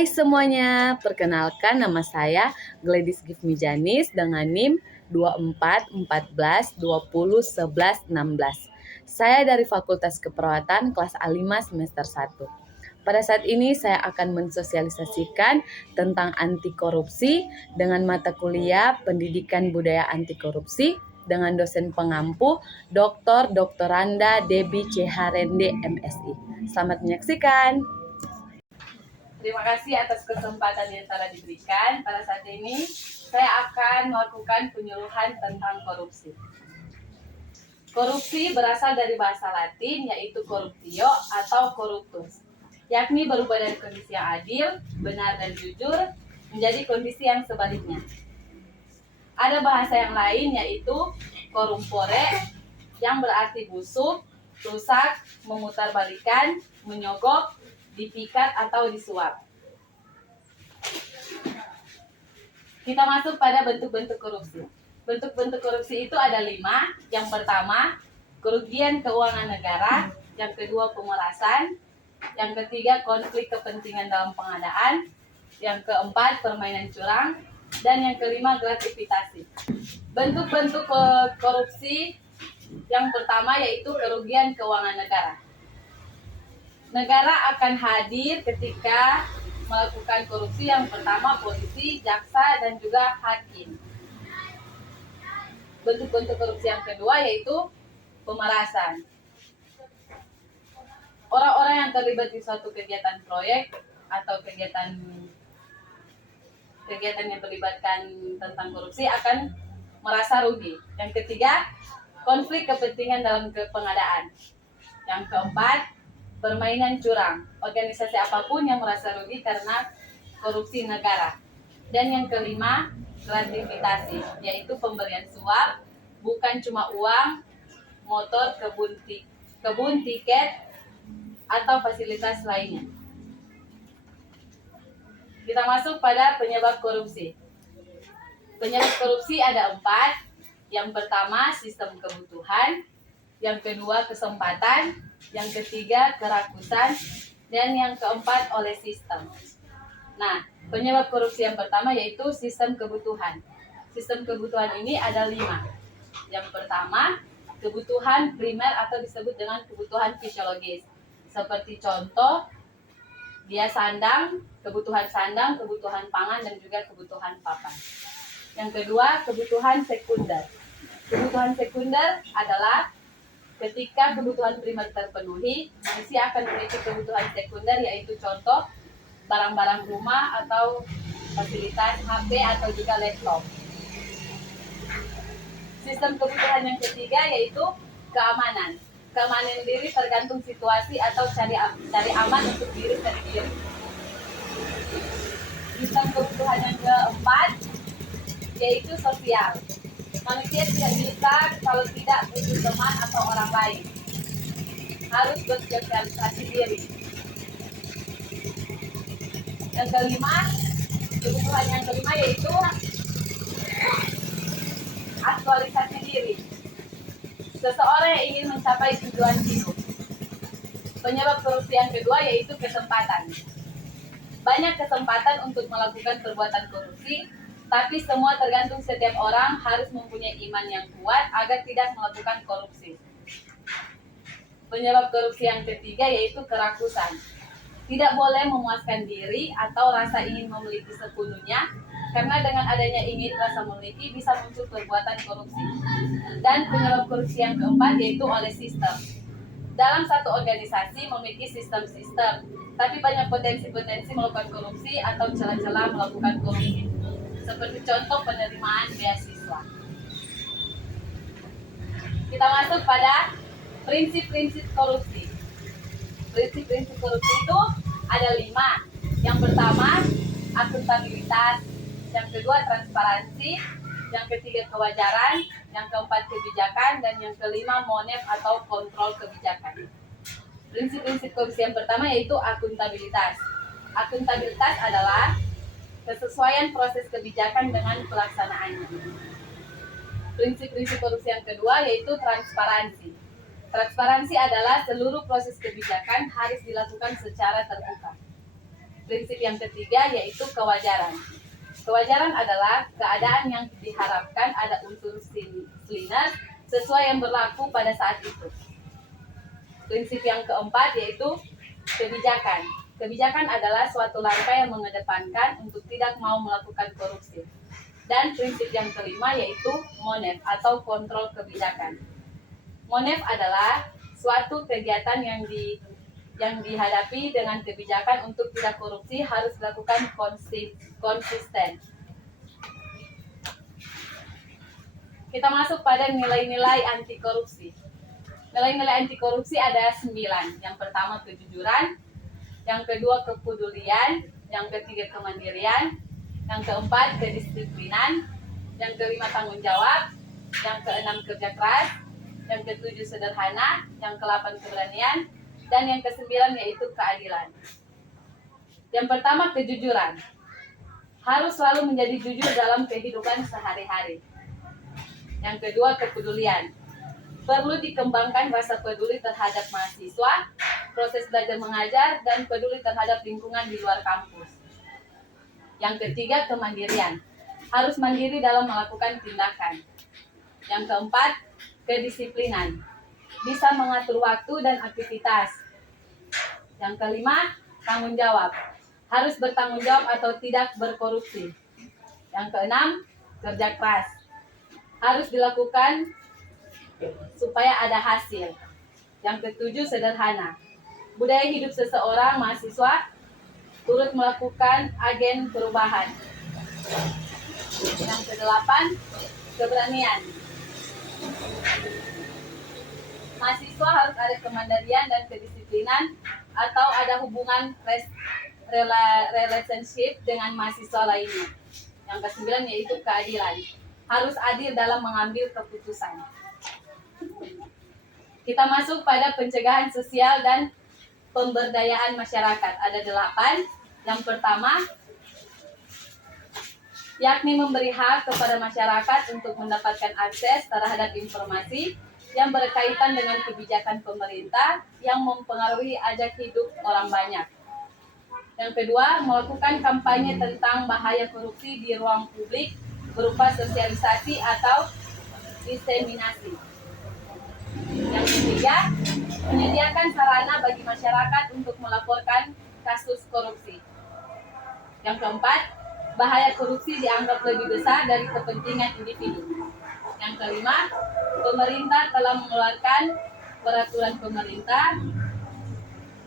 Hai semuanya, perkenalkan nama saya Gladys Gifmi Janis dengan NIM 2414201116. Saya dari Fakultas Keperawatan kelas A5 semester 1. Pada saat ini saya akan mensosialisasikan tentang anti korupsi dengan mata kuliah Pendidikan Budaya Anti Korupsi dengan dosen pengampu Dr. Randa Debbie C. Harende MSI. Selamat menyaksikan. Terima kasih atas kesempatan yang telah diberikan. Pada saat ini, saya akan melakukan penyuluhan tentang korupsi. Korupsi berasal dari bahasa Latin, yaitu corruptio atau corruptus, yakni berubah dari kondisi yang adil, benar, dan jujur, menjadi kondisi yang sebaliknya. Ada bahasa yang lain, yaitu corrumpere, yang berarti busuk, rusak, memutarbalikkan, menyogok, dipikat atau disuap. Kita masuk pada bentuk-bentuk korupsi. Bentuk-bentuk korupsi itu ada 5. Yang pertama, kerugian keuangan negara. Yang kedua, pemerasan. Yang ketiga, konflik kepentingan dalam pengadaan. Yang keempat, permainan curang. Dan yang kelima, gratifikasi. Bentuk-bentuk korupsi yang pertama yaitu kerugian keuangan negara. Negara akan hadir ketika melakukan korupsi yang pertama polisi, jaksa, dan juga hakim. Bentuk-bentuk korupsi yang kedua yaitu pemerasan. Orang-orang yang terlibat di suatu kegiatan proyek atau kegiatan yang melibatkan tentang korupsi akan merasa rugi. Yang ketiga, konflik kepentingan dalam pengadaan. Yang keempat, permainan curang, organisasi apapun yang merasa rugi karena korupsi negara. Dan yang kelima, gratifikasi, yaitu pemberian suap, bukan cuma uang, motor, kebun, tiket, atau fasilitas lainnya. Kita masuk pada penyebab korupsi. Penyebab korupsi ada 4. Yang pertama, sistem kebutuhan. Yang kedua, kesempatan. Yang ketiga, kerakusan. Dan yang keempat, oleh sistem. Nah, penyebab korupsi yang pertama yaitu sistem kebutuhan. Sistem kebutuhan ini ada 5. Yang pertama, kebutuhan primer atau disebut dengan kebutuhan fisiologis. Seperti contoh, dia kebutuhan sandang, kebutuhan pangan, dan juga kebutuhan papan. Yang kedua, kebutuhan sekunder. Kebutuhan sekunder adalah ketika kebutuhan primer terpenuhi, manusia akan memiliki kebutuhan sekunder, yaitu contoh barang-barang rumah atau fasilitas HP atau juga laptop. Sistem kebutuhan yang ketiga yaitu keamanan. Keamanan diri tergantung situasi atau cari aman untuk diri sendiri. Sistem kebutuhan yang keempat yaitu sosial. Manusia tidak bisa kalau tidak butuh teman atau orang lain. Harus bersosialisasi diri. Yang kelima, kebutuhan yang kelima yaitu aktualisasi diri. Seseorang yang ingin mencapai tujuan hidup. Penyebab korupsi yang kedua yaitu kesempatan. Banyak kesempatan untuk melakukan perbuatan korupsi, tapi semua tergantung setiap orang harus mempunyai iman yang kuat agar tidak melakukan korupsi. Penyebab korupsi yang ketiga yaitu kerakusan. Tidak boleh memuaskan diri atau rasa ingin memiliki sepenuhnya, karena dengan adanya ingin rasa memiliki bisa muncul perbuatan korupsi. Dan penyebab korupsi yang keempat yaitu oleh sistem. Dalam satu organisasi memiliki sistem-sistem, tapi banyak potensi-potensi melakukan korupsi atau celah-celah melakukan korupsi. Seperti contoh penerimaan beasiswa. Kita masuk pada prinsip-prinsip korupsi. Prinsip-prinsip korupsi itu ada 5. Yang pertama, akuntabilitas. Yang kedua, transparansi. Yang ketiga, kewajaran. Yang keempat, kebijakan. Dan yang kelima, monef atau kontrol kebijakan. Prinsip-prinsip korupsi yang pertama yaitu akuntabilitas. Akuntabilitas adalah kesesuaian proses kebijakan dengan pelaksanaannya. Prinsip-prinsip korupsi yang kedua yaitu transparansi. Transparansi adalah seluruh proses kebijakan harus dilakukan secara terbuka. Prinsip yang ketiga yaitu kewajaran. Kewajaran adalah keadaan yang diharapkan ada unsur slinar sesuai yang berlaku pada saat itu. Prinsip yang keempat yaitu kebijakan. Kebijakan adalah suatu langkah yang mengedepankan untuk tidak mau melakukan korupsi. Dan prinsip yang kelima yaitu MONEF atau kontrol kebijakan. MONEF adalah suatu kegiatan yang dihadapi dengan kebijakan untuk tidak korupsi harus dilakukan konsisten. Kita masuk pada nilai-nilai anti korupsi. Nilai-nilai anti korupsi ada 9. Yang pertama kejujuran, yang kedua kepedulian, yang ketiga kemandirian, yang keempat kedisiplinan, yang kelima tanggung jawab, yang keenam kerja keras, yang ketujuh sederhana, yang ke-8 keberanian, dan yang ke-9 yaitu keadilan. Yang pertama kejujuran. Harus selalu menjadi jujur dalam kehidupan sehari-hari. Yang kedua kepedulian. Perlu dikembangkan rasa peduli terhadap mahasiswa, proses belajar mengajar, dan peduli terhadap lingkungan di luar kampus. Yang ketiga kemandirian. Harus mandiri dalam melakukan tindakan. Yang keempat kedisiplinan. Bisa mengatur waktu dan aktivitas. Yang kelima tanggung jawab. Harus bertanggung jawab atau tidak berkorupsi. Yang keenam kerja keras. Harus dilakukan supaya ada hasil. Yang ketujuh sederhana. Budaya hidup seseorang mahasiswa turut melakukan agen perubahan. Yang ke-8 keberanian. Mahasiswa harus ada kemandirian dan kedisiplinan atau ada hubungan relationship dengan mahasiswa lainnya. Yang ke-9 yaitu keadilan. Harus adil dalam mengambil keputusan. Kita masuk pada pencegahan sosial dan pemberdayaan masyarakat. Ada 8. Yang pertama, yakni memberi hak kepada masyarakat untuk mendapatkan akses terhadap informasi yang berkaitan dengan kebijakan pemerintah yang mempengaruhi ajak hidup orang banyak. Yang kedua, melakukan kampanye tentang bahaya korupsi di ruang publik berupa sosialisasi atau diseminasi. Yang ketiga, menyediakan sarana bagi masyarakat untuk melaporkan kasus korupsi. Yang keempat, bahaya korupsi dianggap lebih besar dari kepentingan individu. Yang kelima, pemerintah telah mengeluarkan peraturan pemerintah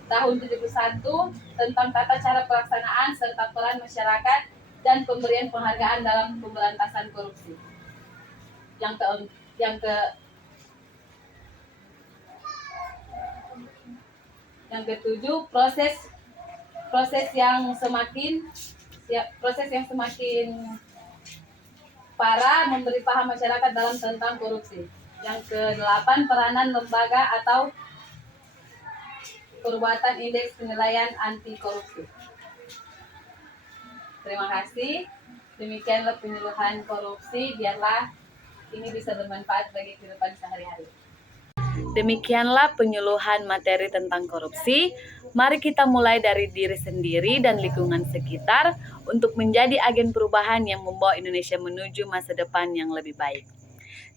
tahun 71 tentang tata cara pelaksanaan serta peran masyarakat dan pemberian penghargaan dalam pemberantasan korupsi. Yang ketujuh, proses yang semakin parah memberi paham masyarakat dalam tentang korupsi. Yang ke-8, peranan lembaga atau perbuatan indeks penilaian anti korupsi. Terima kasih. Demikianlah penyuluhan korupsi, biarlah ini bisa bermanfaat bagi kehidupan sehari-hari. Demikianlah penyuluhan materi tentang korupsi. Mari kita mulai dari diri sendiri dan lingkungan sekitar untuk menjadi agen perubahan yang membawa Indonesia menuju masa depan yang lebih baik.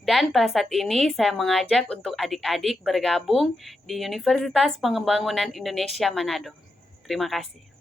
Dan pada saat ini saya mengajak untuk adik-adik bergabung di Universitas Pengembangan Indonesia Manado. Terima kasih.